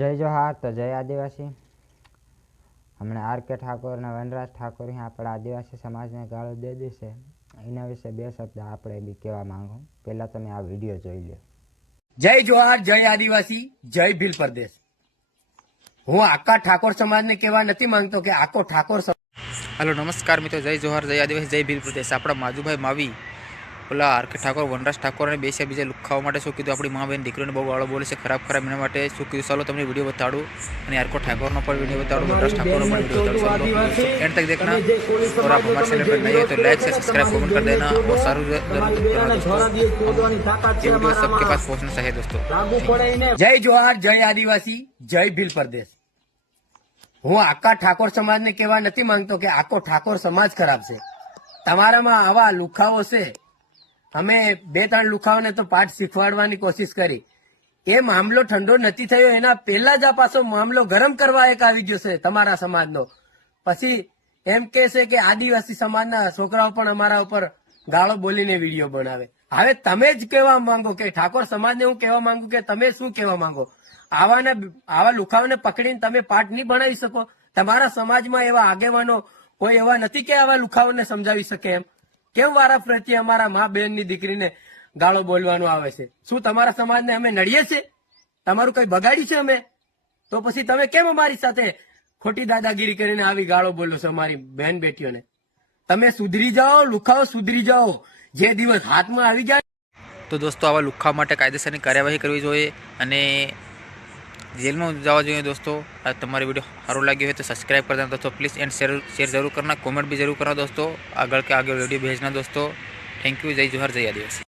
जय जोहार तो जय आदिवासी। हमने आर के ठाकुर ने वनराज ठाकुर यहाँ पर आदिवासी समाज ने गाळो दे दी है। एना विषे बे शब्द आपणे बी कहेवा मांगू। पहला तमे आ विडियो जोई लो। जय जोहार, जय आदिवासी, जय भील प्रदेश। हूँ आखा ठाकोर समाज ने कहेवा नथी मांगतो के आखो ठाकोर हेलो नमस्कार मित्रों, जय जोहार, जय आदिवासी, जय भील प्रदेश। अपना माजुभाई मावी ओला आर के ठाकोर वनराज ठाकोर ने बेसिया बीजा लुखावा माटे शुं कीधुं, अपनी माँ बहन दीकरीने बहु गाळो बोले छे खराब खराब, एना माटे शुं कीधुं। चालो तमने विडियो बताडुं अने आर के ठाकोरनो पण विडियो बताडुं, वनराज ठाकोरनो पण विडियो बताडुं। एंड तक देखना और आप हमारे चैनल पर नए हो तो लाइक से सब्सक्राइब कमेंट कर देना और सारू जरूर करना दोस्तों। ये वीडियो सबके पास पहुंचना चाहिए दोस्तों। जय जोहार, जय आदिवासी, जय भील प्रदेश। हूँ आखा ठाकोर समाज ने कहेवा नथी मांगतो के आखो ठाकोर समाज खराब छे। तमारामां आवा लुखाओ छे। અમે બે ત્રણ લુખાઓને તો પાઠ શીખવાડવાની કોશિશ કરી। એ મામલો ઠંડો નથી થયો, એના પહેલા જ આ પાછો મામલો ગરમ કરવા એક આવી ગયો છે તમારા સમાજનો। પછી એમ કે છે કે આદિવાસી સમાજના છોકરાઓ પણ અમારા ઉપર ગાળો બોલીને વિડીયો બનાવે। હવે તમે જ કહેવા માંગો કે ઠાકોર સમાજને હું કહેવા માંગુ કે તમે શું કહેવા માંગો? આવા લુખાઓને પકડીને તમે પાઠ નહીં ભણાવી શકો? તમારા સમાજમાં એવા આગેવાનો કોઈ એવા નથી કે આવા લુખાઓને સમજાવી શકે? એમ કેમ વારા પ્રત્યે અમારા મા બહેન ની દીકરીને ગાળો બોલવાનું આવે છે? શું તમારા સમાજને અમે નડીએ છે? તમારું કઈ બગાડી છે અમે? તો પછી તમે કેમ અમારી સાથે ખોટી દાદાગીરી કરીને આવી ગાળો બોલો છો અમારી બહેન બેટીઓને? તમે સુધરી જાઓ, લુખાઓ સુધરી જાઓ। જે દિવસ હાથમાં આવી જાય તો દોસ્તો આવા લુખા માટે કાયદેસરની કાર્યવાહી કરવી જોઈએ અને જેલમાં જવા જોઈએ दोस्तों। तुम्हारे वीडियो सारू लगे हो तो सब्सक्राइब कर देना दोस्तों प्लीज़, एंड शेयर जरूर करना, कमेंट भी जरूर करना दोस्तों। आगे वीडियो भेजना दोस्तों। थैंक यू, जय जोहार, जय आदिवासी।